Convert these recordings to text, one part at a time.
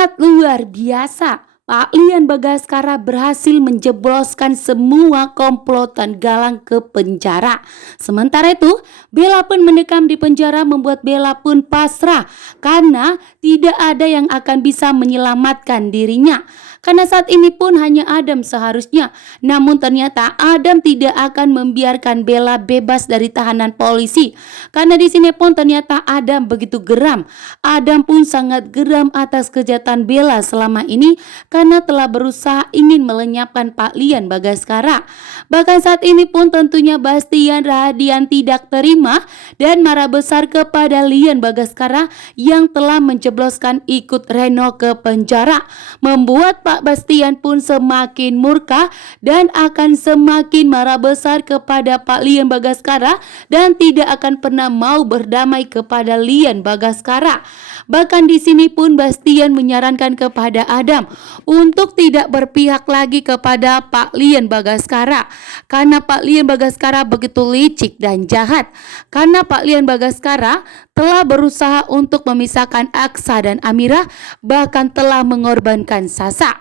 Sangat luar biasa. Pak Lian Bagaskara berhasil menjebloskan semua komplotan Galang ke penjara. Sementara itu, Bella pun mendekam di penjara membuat Bella pun pasrah karena tidak ada yang akan bisa menyelamatkan dirinya. Karena saat ini pun hanya Adam seharusnya. Namun ternyata Adam tidak akan membiarkan Bella bebas dari tahanan polisi. Karena di sini pun ternyata Adam begitu geram. Adam pun sangat geram atas kejahatan Bella selama ini karena telah berusaha ingin melenyapkan Pak Lian Bagaskara. Bahkan saat ini pun tentunya Bastian Rahadian tidak terima dan marah besar kepada Lian Bagaskara yang telah menjebloskan ikut Reno ke penjara. Membuat Pak Bastian pun semakin murka dan akan semakin marah besar kepada Pak Lian Bagaskara dan tidak akan pernah mau berdamai kepada Lian Bagaskara. Bahkan di sini pun Bastian menyarankan kepada Adam untuk tidak berpihak lagi kepada Pak Lian Bagaskara karena Pak Lian Bagaskara begitu licik dan jahat. Karena Pak Lian Bagaskara telah berusaha untuk memisahkan Aksa dan Amira, bahkan telah mengorbankan Sasa.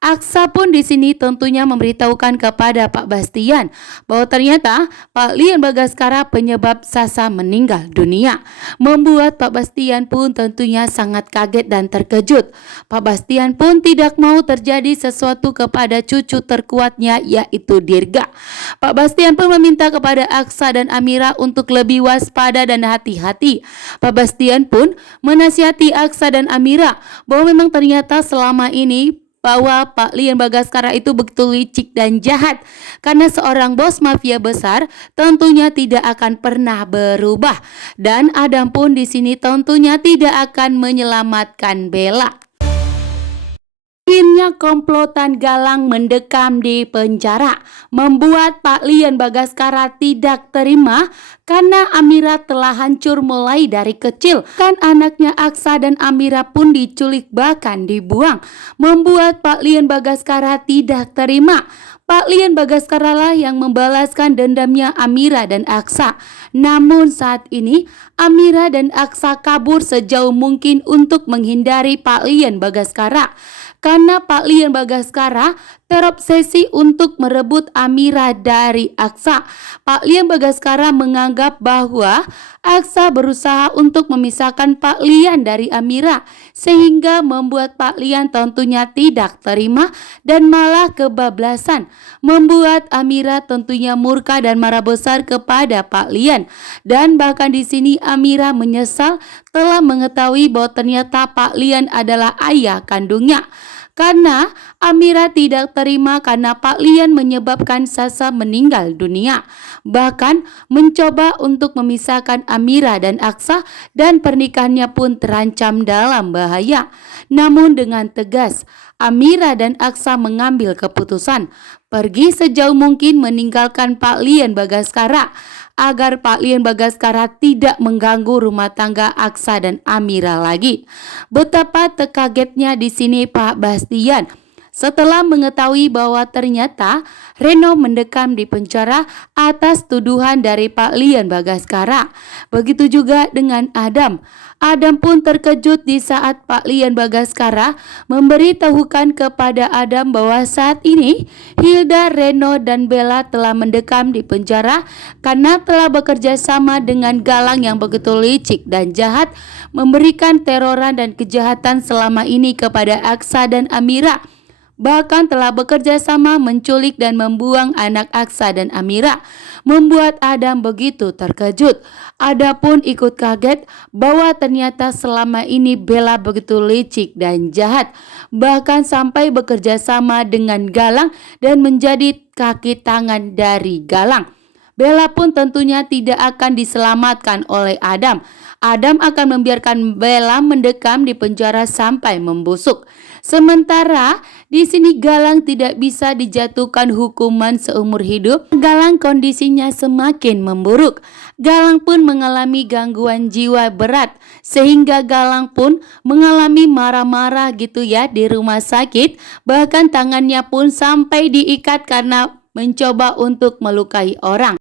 Aksa pun di sini tentunya memberitahukan kepada Pak Bastian bahwa ternyata Pak Lian Bagaskara penyebab Sasa meninggal dunia. Membuat Pak Bastian pun tentunya sangat kaget dan terkejut. Pak Bastian pun tidak mau terjadi sesuatu kepada cucu terkuatnya yaitu Dirga. Pak Bastian pun meminta kepada Aksa dan Amira untuk lebih waspada dan hati-hati. Pak Bastian pun menasihati Aksa dan Amira bahwa memang ternyata selama ini bahwa Pak Lian Bagaskara itu begitu licik dan jahat karena seorang bos mafia besar tentunya tidak akan pernah berubah dan Adam pun di sini tentunya tidak akan menyelamatkan Bella. Akhirnya komplotan Galang mendekam di penjara, membuat Pak Lian Bagaskara tidak terima karena Amira telah hancur mulai dari kecil. Kan anaknya Aksa dan Amira pun diculik bahkan dibuang, membuat Pak Lian Bagaskara tidak terima. Pak Lian Bagaskara lah yang membalaskan dendamnya Amira dan Aksa. Namun saat ini Amira dan Aksa kabur sejauh mungkin untuk menghindari Pak Lian Bagaskara. Karena Pak Lian Bagaskara terobsesi untuk merebut Amira dari Aksa. Pak Lian Bagaskara menganggap bahwa Aksa berusaha untuk memisahkan Pak Lian dari Amira, sehingga membuat Pak Lian tentunya tidak terima dan malah kebablasan, membuat Amira tentunya murka dan marah besar kepada Pak Lian. Dan bahkan di sini Amira menyesal telah mengetahui bahwa ternyata Pak Lian adalah ayah kandungnya. Karena Amira tidak terima karena Pak Lian menyebabkan Sasa meninggal dunia. Bahkan mencoba untuk memisahkan Amira dan Aksa dan pernikahannya pun terancam dalam bahaya. Namun dengan tegas, Amira dan Aksa mengambil keputusan pergi sejauh mungkin meninggalkan Pak Lian Bagaskara agar Pak Lian Bagaskara tidak mengganggu rumah tangga Aksa dan Amira lagi. Betapa terkagetnya di sini Pak Bastian setelah mengetahui bahwa ternyata Reno mendekam di penjara atas tuduhan dari Pak Lian Bagaskara. Begitu juga dengan Adam. Adam pun terkejut di saat Pak Lian Bagaskara memberitahukan kepada Adam bahwa saat ini Hilda, Reno, dan Bella telah mendekam di penjara karena telah bekerja sama dengan Galang yang begitu licik dan jahat, memberikan teroran dan kejahatan selama ini kepada Aksa dan Amira. Bahkan telah bekerja sama menculik dan membuang anak Aksa dan Amira, membuat Adam begitu terkejut. Ada pun ikut kaget bahwa ternyata selama ini Bella begitu licik dan jahat, bahkan sampai bekerja sama dengan Galang dan menjadi kaki tangan dari Galang. Bella pun tentunya tidak akan diselamatkan oleh Adam. Adam akan membiarkan Bella mendekam di penjara sampai membusuk. Sementara di sini Galang tidak bisa dijatuhkan hukuman seumur hidup. Galang kondisinya semakin memburuk. Galang pun mengalami gangguan jiwa berat sehingga Galang pun mengalami marah-marah gitu ya di rumah sakit. Bahkan tangannya pun sampai diikat karena mencoba untuk melukai orang.